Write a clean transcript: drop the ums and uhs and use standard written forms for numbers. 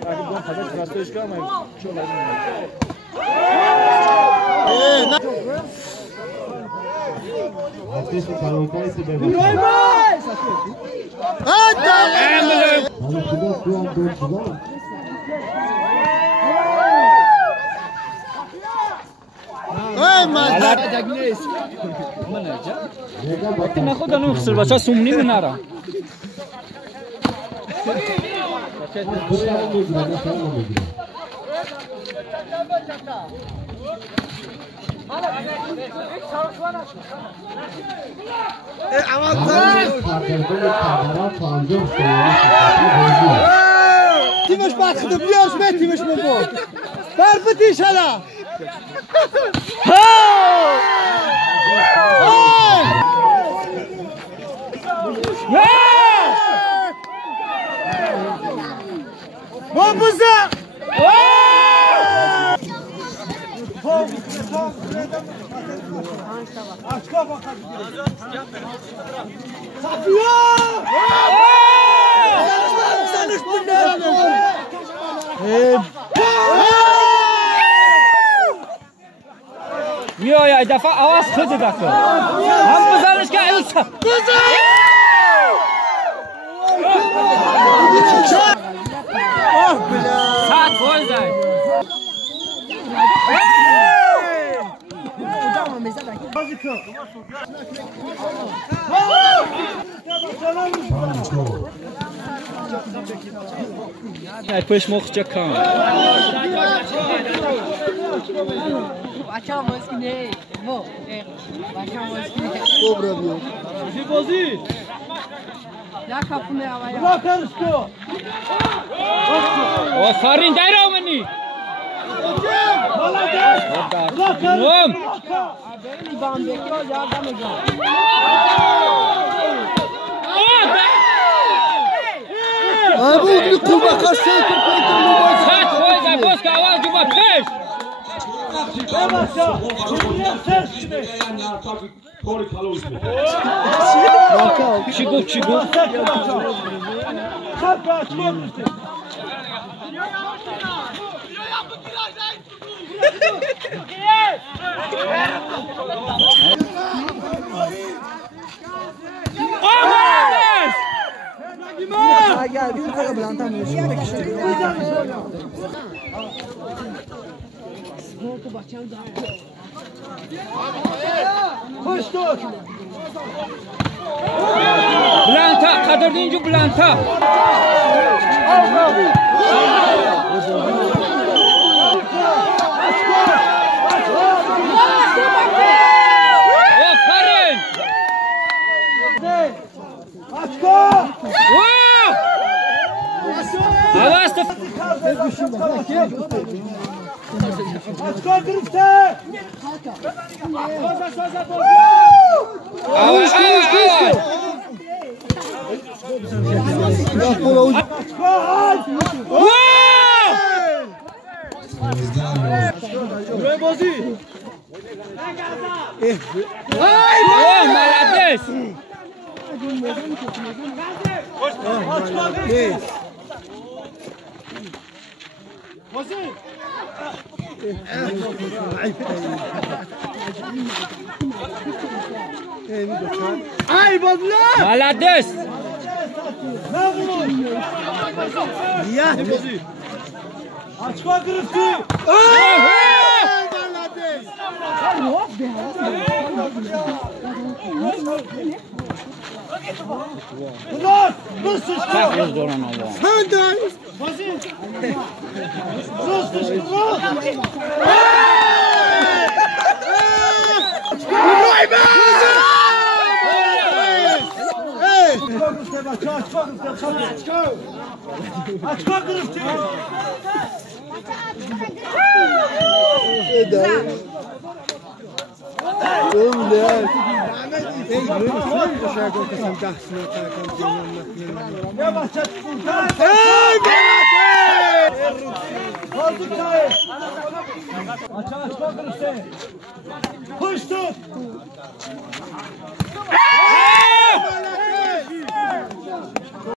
اگه با خودش راستش کنم چون من خودم نمیخسر بچه سومنی منارم تیمش بعد خود بیاش به تیمش ببر برفتیش حالا بابوزا میای دفعه آواز خود دفعه هم بزنش که ایلسا ساعت فوز دای نه پش مخ چکان بچه‌ها بازی نه بو بچه‌ها بازی نه کبرا بیا چی بازی یا کپونه اویا با کرسکو آفرین دایره منی خیلی بامبکی ها یادم میگم ابو کوبا کاسه ساعت فوز باز که آواز جو با پیش چی گفت چی گفت اگر bir kere blantam بلانتا قدر دینجو بلانتا آفرین آواز Ay badla! Malades! Ya! Açma kırıktı! Bunlar! Nasıl çıkıyor? Çok yüz dolan Allah. Sen de! Nasıl çıkıyor? İbrahim! Açma kırıktı! Push